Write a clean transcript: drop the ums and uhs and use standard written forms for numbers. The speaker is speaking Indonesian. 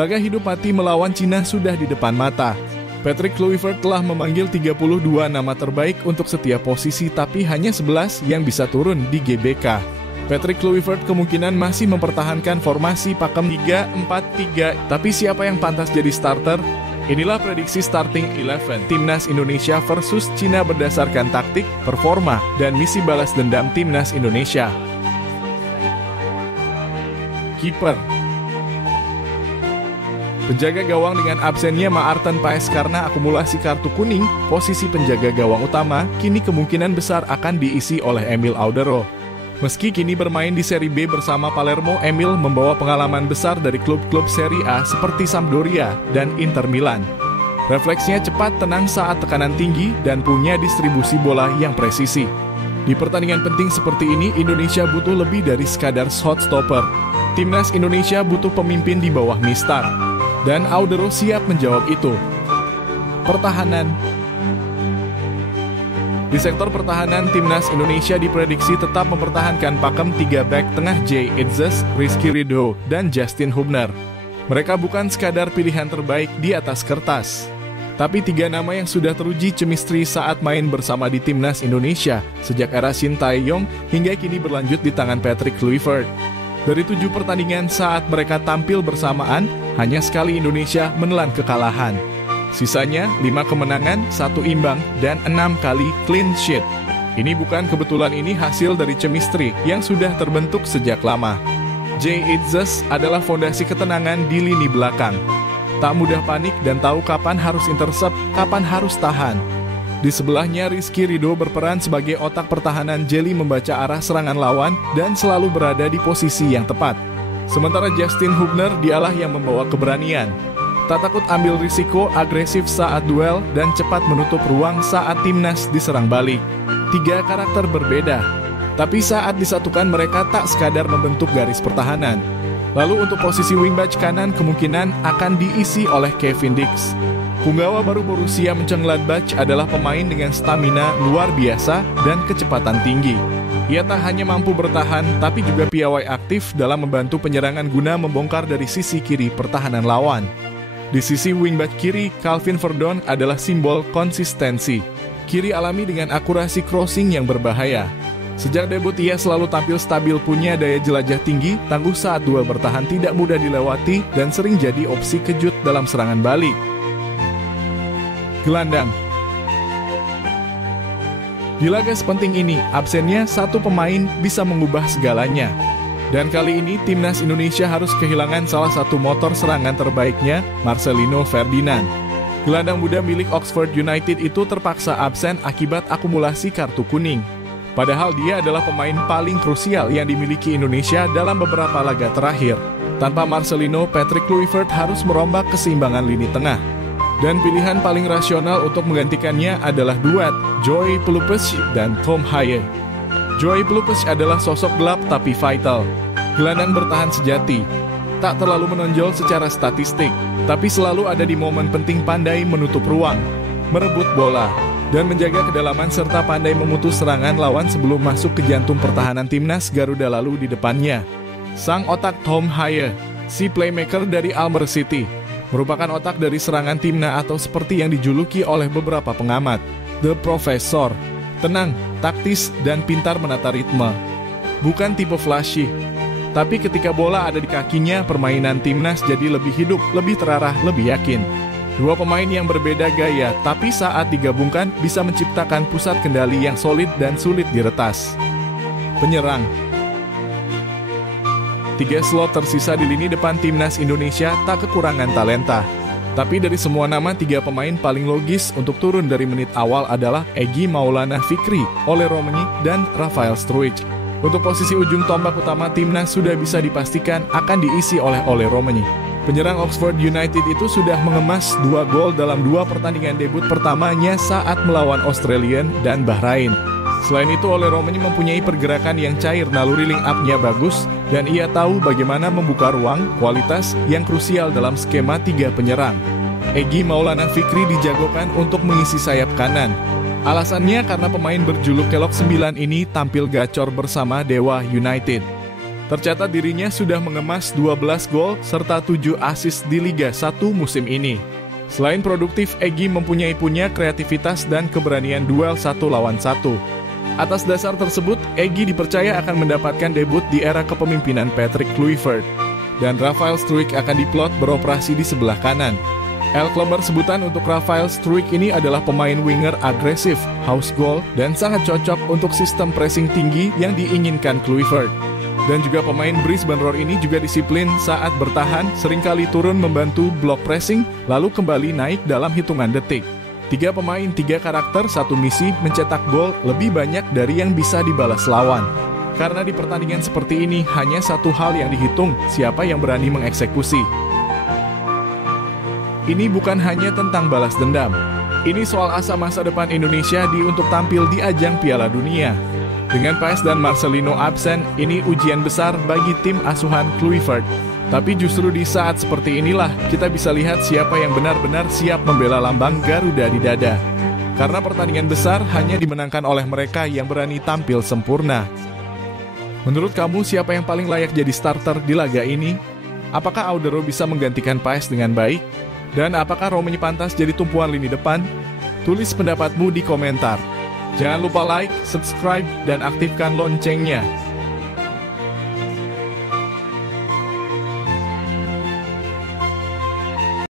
Laga hidup mati melawan Cina sudah di depan mata. Patrick Kluivert telah memanggil 32 nama terbaik untuk setiap posisi, tapi hanya 11 yang bisa turun di GBK. Patrick Kluivert kemungkinan masih mempertahankan formasi pakem 3-4-3, tapi siapa yang pantas jadi starter? Inilah prediksi starting 11 Timnas Indonesia versus Cina berdasarkan taktik, performa, dan misi balas dendam Timnas Indonesia. Kiper. Penjaga gawang dengan absennya Maarten Paes karena akumulasi kartu kuning, posisi penjaga gawang utama kini kemungkinan besar akan diisi oleh Emil Audero. Meski kini bermain di Serie B bersama Palermo, Emil membawa pengalaman besar dari klub-klub Serie A seperti Sampdoria dan Inter Milan. Refleksnya cepat, tenang saat tekanan tinggi, dan punya distribusi bola yang presisi. Di pertandingan penting seperti ini, Indonesia butuh lebih dari sekadar shot stopper. Timnas Indonesia butuh pemimpin di bawah Mistar. Dan Audero siap menjawab itu. Pertahanan. Di sektor pertahanan, Timnas Indonesia diprediksi tetap mempertahankan pakem 3 back tengah Jay Itzes, Rizky Ridho, dan Justin Hubner. Mereka bukan sekadar pilihan terbaik di atas kertas. Tapi 3 nama yang sudah teruji chemistry saat main bersama di Timnas Indonesia sejak era Shin Tae-yong hingga kini berlanjut di tangan Patrick Kluivert. Dari 7 pertandingan saat mereka tampil bersamaan, hanya sekali Indonesia menelan kekalahan. Sisanya 5 kemenangan, 1 imbang, dan 6 kali clean sheet. Ini bukan kebetulan, ini hasil dari chemistry yang sudah terbentuk sejak lama. Jay Itzes adalah fondasi ketenangan di lini belakang. Tak mudah panik dan tahu kapan harus intercept, kapan harus tahan. Di sebelahnya Rizky Ridho berperan sebagai otak pertahanan, jeli membaca arah serangan lawan dan selalu berada di posisi yang tepat. Sementara Justin Hubner dialah yang membawa keberanian. Tak takut ambil risiko, agresif saat duel, dan cepat menutup ruang saat Timnas diserang balik. 3 karakter berbeda, tapi saat disatukan mereka tak sekadar membentuk garis pertahanan. Lalu untuk posisi wingback kanan kemungkinan akan diisi oleh Kevin Dix. Punggawa baru Borussia Mönchengladbach adalah pemain dengan stamina luar biasa dan kecepatan tinggi. Ia tak hanya mampu bertahan, tapi juga piawai aktif dalam membantu penyerangan guna membongkar dari sisi kiri pertahanan lawan. Di sisi wingback kiri, Calvin Verdon adalah simbol konsistensi. Kiri alami dengan akurasi crossing yang berbahaya. Sejak debut ia selalu tampil stabil, punya daya jelajah tinggi, tangguh saat duel bertahan, tidak mudah dilewati, dan sering jadi opsi kejut dalam serangan balik. Gelandang. Di laga sepenting ini, absennya 1 pemain bisa mengubah segalanya. Dan kali ini, Timnas Indonesia harus kehilangan salah satu motor serangan terbaiknya, Marcelino Ferdinand. Gelandang muda milik Oxford United itu terpaksa absen akibat akumulasi kartu kuning. Padahal dia adalah pemain paling krusial yang dimiliki Indonesia dalam beberapa laga terakhir. Tanpa Marcelino, Patrick Kluivert harus merombak keseimbangan lini tengah. Dan pilihan paling rasional untuk menggantikannya adalah duet Joey Pelupes dan Tom Haye. Joey Pelupes adalah sosok gelap tapi vital. Gelandang bertahan sejati. Tak terlalu menonjol secara statistik, tapi selalu ada di momen penting, pandai menutup ruang, merebut bola, dan menjaga kedalaman serta pandai memutus serangan lawan sebelum masuk ke jantung pertahanan Timnas Garuda lalu di depannya. Sang otak Tom Haye, si playmaker dari Almer City, merupakan otak dari serangan Timnas atau seperti yang dijuluki oleh beberapa pengamat, The Professor. Tenang, taktis, dan pintar menata ritme. Bukan tipe flashy, tapi ketika bola ada di kakinya, permainan Timnas jadi lebih hidup, lebih terarah, lebih yakin. 2 pemain yang berbeda gaya, tapi saat digabungkan bisa menciptakan pusat kendali yang solid dan sulit diretas. Penyerang. 3 slot tersisa di lini depan Timnas Indonesia tak kekurangan talenta. Tapi dari semua nama, 3 pemain paling logis untuk turun dari menit awal adalah Egy Maulana Fikri, Ole Romani, dan Rafael Struijk. Untuk posisi ujung tombak utama Timnas sudah bisa dipastikan akan diisi oleh Ole Romani. Penyerang Oxford United itu sudah mengemas 2 gol dalam 2 pertandingan debut pertamanya saat melawan Australian dan Bahrain. Selain itu, Ole Romani mempunyai pergerakan yang cair, naluri link up-nya bagus, dan ia tahu bagaimana membuka ruang, kualitas yang krusial dalam skema 3 penyerang. Egy Maulana Fikri dijagokan untuk mengisi sayap kanan. Alasannya karena pemain berjuluk Kelok 9 ini tampil gacor bersama Dewa United. Tercatat dirinya sudah mengemas 12 gol serta 7 assist di Liga 1 musim ini. Selain produktif, Egy mempunyai kreativitas dan keberanian duel 1 lawan 1. Atas dasar tersebut, Egy dipercaya akan mendapatkan debut di era kepemimpinan Patrick Kluivert. Dan Rafael Struijk akan diplot beroperasi di sebelah kanan. El Kleber sebutan untuk Rafael Struijk ini adalah pemain winger agresif, house goal, dan sangat cocok untuk sistem pressing tinggi yang diinginkan Kluivert. Dan juga pemain Brisbane Roar ini juga disiplin saat bertahan, seringkali turun membantu block pressing, lalu kembali naik dalam hitungan detik. 3 pemain, 3 karakter, 1 misi, mencetak gol lebih banyak dari yang bisa dibalas lawan. Karena di pertandingan seperti ini, hanya satu hal yang dihitung, siapa yang berani mengeksekusi. Ini bukan hanya tentang balas dendam. Ini soal asa masa depan Indonesia untuk tampil di ajang Piala Dunia. Dengan Paes dan Marcelino absen, ini ujian besar bagi tim asuhan Kluivert. Tapi justru di saat seperti inilah, kita bisa lihat siapa yang benar-benar siap membela lambang Garuda di dada. Karena pertandingan besar hanya dimenangkan oleh mereka yang berani tampil sempurna. Menurut kamu, siapa yang paling layak jadi starter di laga ini? Apakah Audero bisa menggantikan Paes dengan baik? Dan apakah Romain pantas jadi tumpuan lini depan? Tulis pendapatmu di komentar. Jangan lupa like, subscribe, dan aktifkan loncengnya